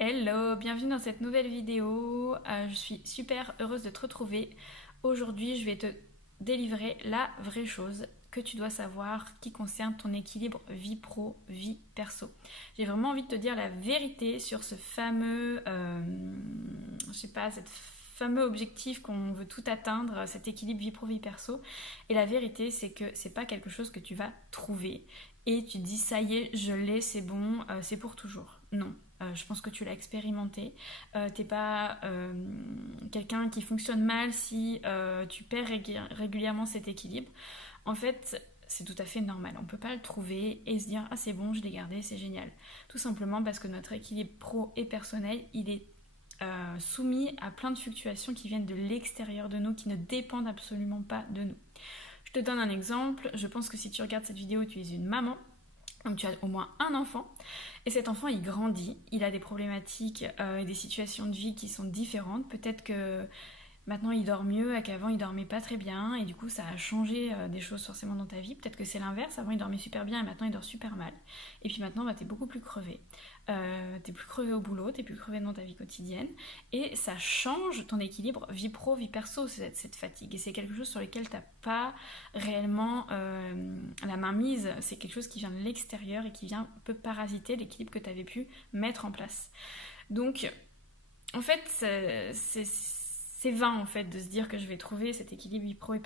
Hello, bienvenue dans cette nouvelle vidéo. Je suis super heureuse de te retrouver. Aujourd'hui, je vais te délivrer la vraie chose que tu dois savoir qui concerne ton équilibre vie pro, vie perso. J'ai vraiment envie de te dire la vérité sur ce fameux, cette fameux objectif qu'on veut tout atteindre, cet équilibre vie pro, vie perso. Et la vérité, c'est que c'est pas quelque chose que tu vas trouver et tu te dis ça y est, je l'ai, c'est bon, c'est pour toujours. Non. Je pense que tu l'as expérimenté. T'es pas quelqu'un qui fonctionne mal si tu perds régulièrement cet équilibre. En fait, c'est tout à fait normal. On peut pas le trouver et se dire ah c'est bon, je l'ai gardé, c'est génial. Tout simplement parce que notre équilibre pro et personnel, il est soumis à plein de fluctuations qui viennent de l'extérieur de nous, qui ne dépendent absolument pas de nous. Je te donne un exemple. Je pense que si tu regardes cette vidéo, tu es une maman. Donc tu as au moins un enfant et cet enfant il grandit, il a des problématiques et des situations de vie qui sont différentes. Peut-être que maintenant il dort mieux et qu'avant il dormait pas très bien et du coup ça a changé des choses forcément dans ta vie. Peut-être que c'est l'inverse, avant il dormait super bien et maintenant il dort super mal. Et puis maintenant t'es beaucoup plus crevé. T'es plus crevé au boulot, t'es plus crevé dans ta vie quotidienne et ça change ton équilibre vie pro, vie perso, cette fatigue. Et c'est quelque chose sur lequel t'as pas réellement la main mise. C'est quelque chose qui vient de l'extérieur et qui vient un peu parasiter l'équilibre que t'avais pu mettre en place. Donc en fait c'est vain en fait de se dire que je vais trouver cet équilibre vie pro et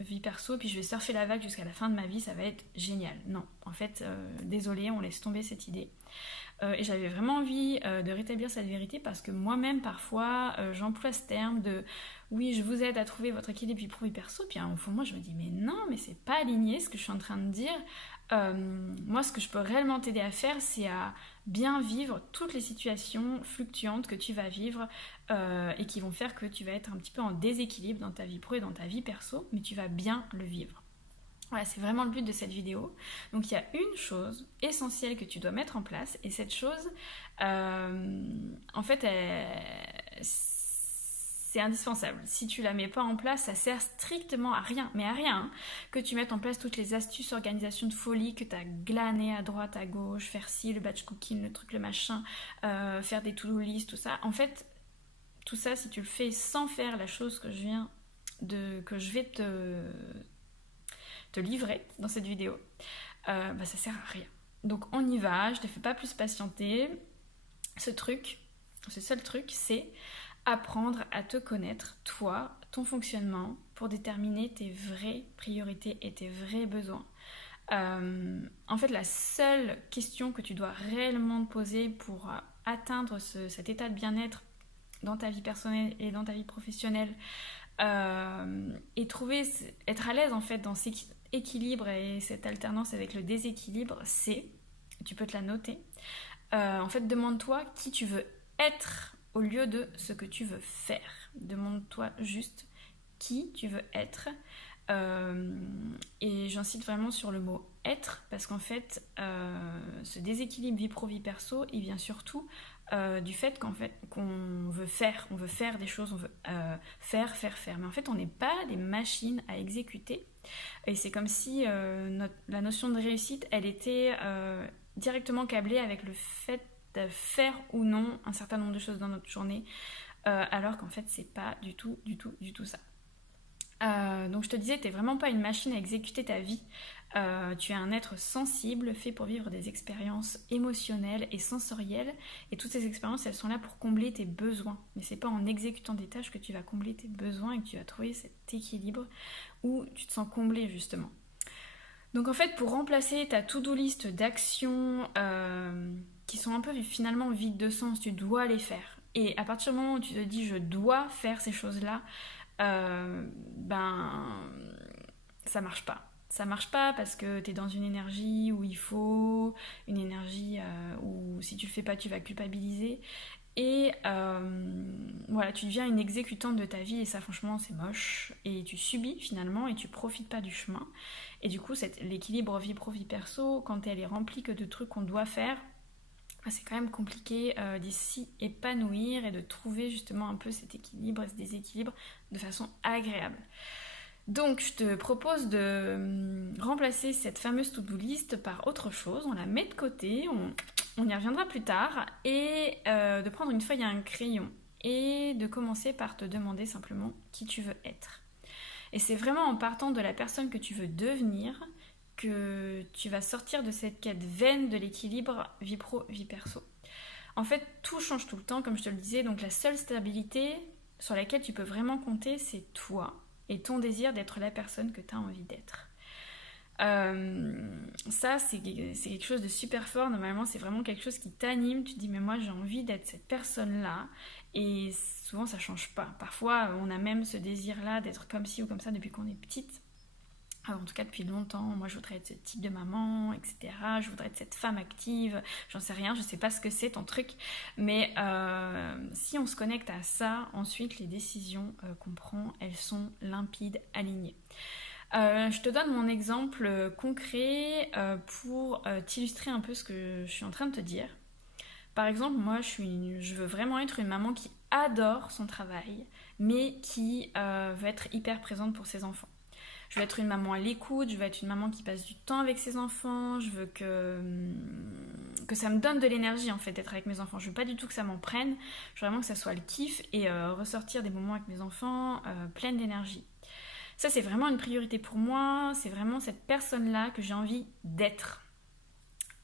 vie perso, puis je vais surfer la vague jusqu'à la fin de ma vie, ça va être génial. Non, en fait, désolée, on laisse tomber cette idée. Et j'avais vraiment envie de rétablir cette vérité parce que moi-même, parfois, j'emploie ce terme de oui, je vous aide à trouver votre équilibre vie pro vie perso, puis au fond, moi, je me dis mais non, mais c'est pas aligné ce que je suis en train de dire. Moi, ce que je peux réellement t'aider à faire, c'est à bien vivre toutes les situations fluctuantes que tu vas vivre et qui vont faire que tu vas être un petit peu en déséquilibre dans ta vie pro et dans ta vie perso, mais tu vas bien le vivre. Voilà, c'est vraiment le but de cette vidéo. Donc il y a une chose essentielle que tu dois mettre en place et cette chose, en fait, c'est indispensable. Si tu la mets pas en place, ça sert strictement à rien, mais à rien, hein, que tu mettes en place toutes les astuces, organisations de folie que tu as glanées à droite, à gauche, faire ci, le batch cooking, le truc, le machin, faire des to-do list, tout ça. En fait, tout ça, si tu le fais sans faire la chose que je vais te livrer dans cette vidéo, ça sert à rien. Donc on y va, je te fais pas plus patienter. Ce seul truc, c'est apprendre à te connaître, toi, ton fonctionnement, pour déterminer tes vraies priorités et tes vrais besoins. En fait, la seule question que tu dois réellement te poser pour atteindre cet état de bien-être dans ta vie personnelle et dans ta vie professionnelle, et être à l'aise en fait dans cet équilibre et cette alternance avec le déséquilibre, tu peux te la noter, en fait demande-toi qui tu veux être au lieu de ce que tu veux faire. Demande-toi juste qui tu veux être, et j'insiste vraiment sur le mot être parce qu'en fait ce déséquilibre vie pro vie perso il vient surtout du fait qu'on veut faire des choses, on veut faire, mais en fait on n'est pas des machines à exécuter et c'est comme si la notion de réussite elle était directement câblée avec le fait de faire ou non un certain nombre de choses dans notre journée, alors qu'en fait c'est pas du tout ça. Donc je te disais, t'es vraiment pas une machine à exécuter ta vie. Tu es un être sensible, fait pour vivre des expériences émotionnelles et sensorielles. Et toutes ces expériences, elles sont là pour combler tes besoins. Mais c'est pas en exécutant des tâches que tu vas combler tes besoins et que tu vas trouver cet équilibre où tu te sens comblé justement. Donc en fait, pour remplacer ta to-do list d'actions qui sont un peu finalement vides de sens, tu dois les faire. Et à partir du moment où tu te dis je dois faire ces choses-là, ça marche pas. Ça marche pas parce que t'es dans une énergie où il faut, une énergie où si tu le fais pas, tu vas culpabiliser. Et voilà, tu deviens une exécutante de ta vie et ça franchement c'est moche. Et tu subis finalement et tu profites pas du chemin. Et du coup, l'équilibre vie pro vie perso, quand elle est remplie que de trucs qu'on doit faire, c'est quand même compliqué d'y s'y épanouir et de trouver justement un peu cet équilibre et ce déséquilibre de façon agréable. Donc je te propose de remplacer cette fameuse to-do list par autre chose, on la met de côté, on y reviendra plus tard, et de prendre une feuille et un crayon et de commencer par te demander simplement qui tu veux être. Et c'est vraiment en partant de la personne que tu veux devenir que tu vas sortir de cette quête vaine de l'équilibre vie pro, vie perso. En fait, tout change tout le temps, comme je te le disais, donc la seule stabilité sur laquelle tu peux vraiment compter, c'est toi et ton désir d'être la personne que tu as envie d'être. Ça, c'est quelque chose de super fort. Normalement, c'est vraiment quelque chose qui t'anime. Tu te dis, mais moi, j'ai envie d'être cette personne-là. Et souvent, ça change pas. Parfois, on a même ce désir-là d'être comme ci ou comme ça depuis qu'on est petite. En tout cas, depuis longtemps. Moi, je voudrais être ce type de maman, etc. Je voudrais être cette femme active. J'en sais rien, je sais pas ce que c'est ton truc. Mais si on se connecte à ça, ensuite, les décisions qu'on prend, elles sont limpides, alignées. Je te donne mon exemple concret pour t'illustrer un peu ce que je suis en train de te dire. Par exemple, moi, je veux vraiment être une maman qui adore son travail, mais qui veut être hyper présente pour ses enfants. Je veux être une maman à l'écoute, je veux être une maman qui passe du temps avec ses enfants, je veux que ça me donne de l'énergie en fait d'être avec mes enfants. Je veux pas du tout que ça m'en prenne, je veux vraiment que ça soit le kiff et ressortir des moments avec mes enfants pleine d'énergie. Ça, c'est vraiment une priorité pour moi, c'est vraiment cette personne-là que j'ai envie d'être.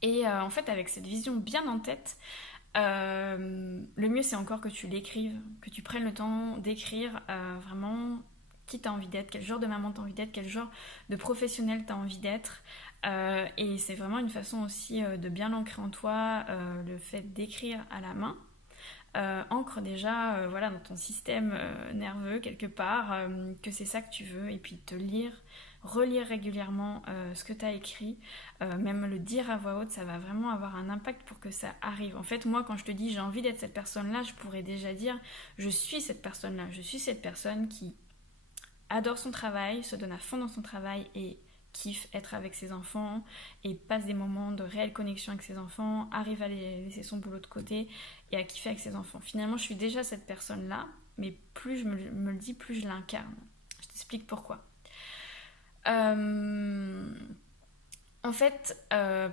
Et en fait, avec cette vision bien en tête, le mieux c'est encore que tu l'écrives, que tu prennes le temps d'écrire vraiment qui t'as envie d'être, quel genre de maman t'as envie d'être, quel genre de professionnel t'as envie d'être. Et c'est vraiment une façon aussi de bien l'ancrer en toi, le fait d'écrire à la main. Ancre déjà voilà, dans ton système nerveux quelque part que c'est ça que tu veux et puis te relire régulièrement ce que tu as écrit, même le dire à voix haute, ça va vraiment avoir un impact pour que ça arrive. En fait, moi, quand je te dis j'ai envie d'être cette personne-là, je pourrais déjà dire je suis cette personne-là, je suis cette personne qui adore son travail, se donne à fond dans son travail et kiffe être avec ses enfants et passe des moments de réelle connexion avec ses enfants, arrive à laisser son boulot de côté et à kiffer avec ses enfants. Finalement, je suis déjà cette personne-là, mais plus je me le dis, plus je l'incarne. Je t'explique pourquoi. En fait,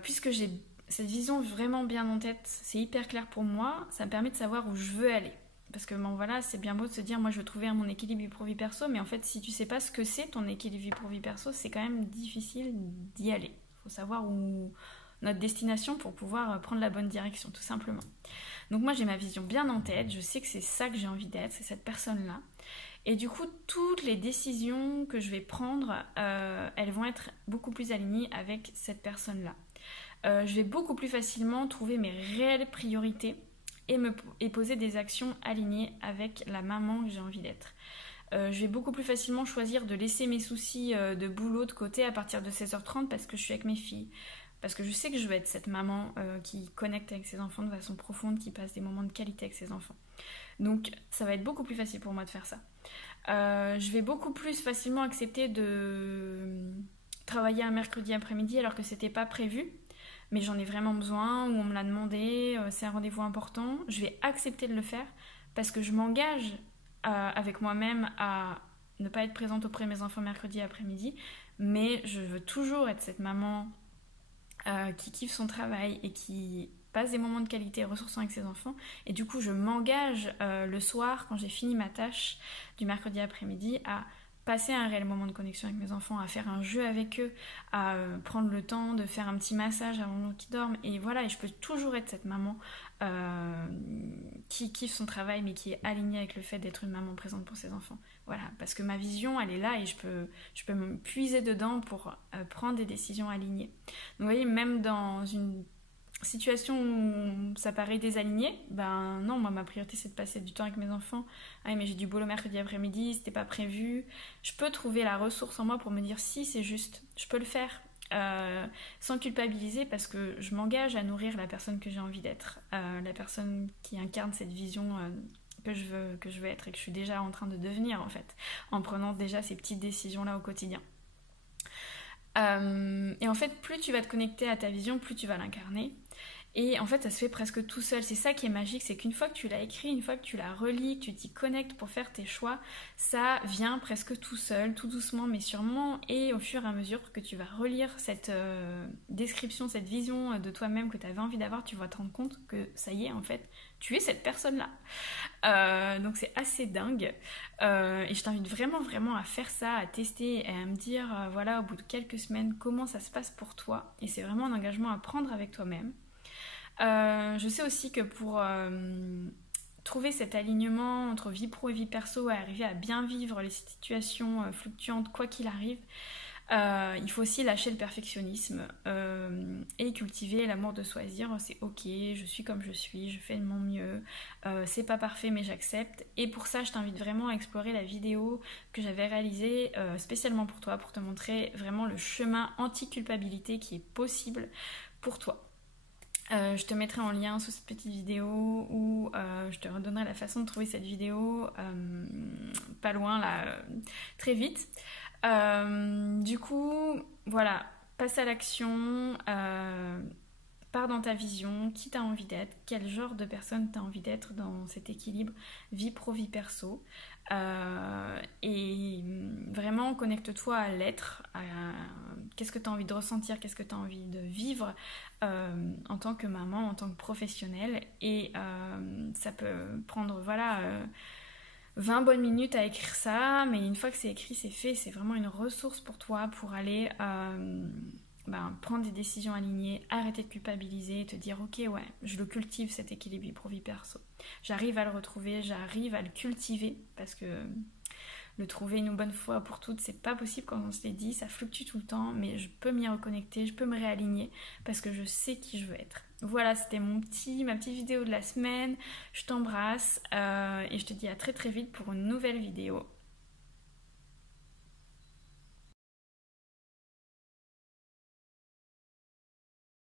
puisque j'ai cette vision vraiment bien en tête, c'est hyper clair pour moi, ça me permet de savoir où je veux aller. Parce que bon voilà, c'est bien beau de se dire moi je veux trouver mon équilibre vie pro vie perso, mais en fait si tu sais pas ce que c'est ton équilibre vie pro vie perso, c'est quand même difficile d'y aller. Il faut savoir où notre destination pour pouvoir prendre la bonne direction tout simplement. Donc moi j'ai ma vision bien en tête, je sais que c'est ça que j'ai envie d'être, c'est cette personne-là. Et du coup toutes les décisions que je vais prendre, elles vont être beaucoup plus alignées avec cette personne-là. Je vais beaucoup plus facilement trouver mes réelles priorités et poser des actions alignées avec la maman que j'ai envie d'être. Je vais beaucoup plus facilement choisir de laisser mes soucis de boulot de côté à partir de 16h30 parce que je suis avec mes filles. Parce que je sais que je veux être cette maman qui connecte avec ses enfants de façon profonde, qui passe des moments de qualité avec ses enfants. Donc ça va être beaucoup plus facile pour moi de faire ça. Je vais beaucoup plus facilement accepter de travailler un mercredi après-midi alors que c'était pas prévu. Mais j'en ai vraiment besoin, ou on me l'a demandé, c'est un rendez-vous important, je vais accepter de le faire parce que je m'engage avec moi-même à ne pas être présente auprès de mes enfants mercredi après-midi, mais je veux toujours être cette maman qui kiffe son travail et qui passe des moments de qualité ressourçants avec ses enfants, et du coup je m'engage le soir quand j'ai fini ma tâche du mercredi après-midi à passer un réel moment de connexion avec mes enfants, à faire un jeu avec eux, à prendre le temps de faire un petit massage avant qu'ils dorment. Et voilà, et je peux toujours être cette maman qui kiffe son travail, mais qui est alignée avec le fait d'être une maman présente pour ses enfants. Voilà, parce que ma vision, elle est là et je peux me puiser dedans pour prendre des décisions alignées. Donc vous voyez, même dans une situation où ça paraît désaligné, ben non, moi ma priorité c'est de passer du temps avec mes enfants. Ah mais j'ai du boulot mercredi après-midi, c'était pas prévu. Je peux trouver la ressource en moi pour me dire si c'est juste, je peux le faire sans culpabiliser parce que je m'engage à nourrir la personne que j'ai envie d'être, la personne qui incarne cette vision que je veux être et que je suis déjà en train de devenir en fait, en prenant déjà ces petites décisions là au quotidien. Et en fait, plus tu vas te connecter à ta vision, plus tu vas l'incarner. Et en fait, ça se fait presque tout seul. C'est ça qui est magique, c'est qu'une fois que tu l'as écrit, une fois que tu l'as relis, que tu t'y connectes pour faire tes choix, ça vient presque tout seul, tout doucement mais sûrement. Et au fur et à mesure que tu vas relire cette description, cette vision de toi-même que tu avais envie d'avoir, tu vas te rendre compte que ça y est, en fait, tu es cette personne-là. Donc c'est assez dingue. Et je t'invite vraiment, vraiment à faire ça, à tester et à me dire, voilà, au bout de quelques semaines, comment ça se passe pour toi. Et c'est vraiment un engagement à prendre avec toi-même. Je sais aussi que pour trouver cet alignement entre vie pro et vie perso et arriver à bien vivre les situations fluctuantes quoi qu'il arrive, il faut aussi lâcher le perfectionnisme et cultiver l'amour de soi, se dire c'est ok, je suis comme je suis, je fais de mon mieux, c'est pas parfait mais j'accepte. Et pour ça je t'invite vraiment à explorer la vidéo que j'avais réalisée spécialement pour toi, pour te montrer vraiment le chemin anti-culpabilité qui est possible pour toi. Je te mettrai en lien sous cette petite vidéo ou je te redonnerai la façon de trouver cette vidéo pas loin là, très vite. Du coup, voilà, passe à l'action, pars dans ta vision, qui t'as envie d'être, quel genre de personne t'as envie d'être dans cet équilibre vie pro, vie perso. Et vraiment connecte-toi à l'être, à qu'est-ce que tu as envie de ressentir, qu'est-ce que tu as envie de vivre en tant que maman, en tant que professionnelle. Et ça peut prendre 20 bonnes minutes à écrire ça, mais une fois que c'est écrit, c'est fait, c'est vraiment une ressource pour toi pour aller prendre des décisions alignées, arrêter de culpabiliser et te dire ok ouais, je le cultive cet équilibre vie pro vie perso. J'arrive à le retrouver, j'arrive à le cultiver parce que le trouver une bonne fois pour toutes, c'est pas possible quand on se l'est dit, ça fluctue tout le temps, mais je peux m'y reconnecter, je peux me réaligner parce que je sais qui je veux être. Voilà, c'était ma petite vidéo de la semaine. Je t'embrasse et je te dis à très très vite pour une nouvelle vidéo.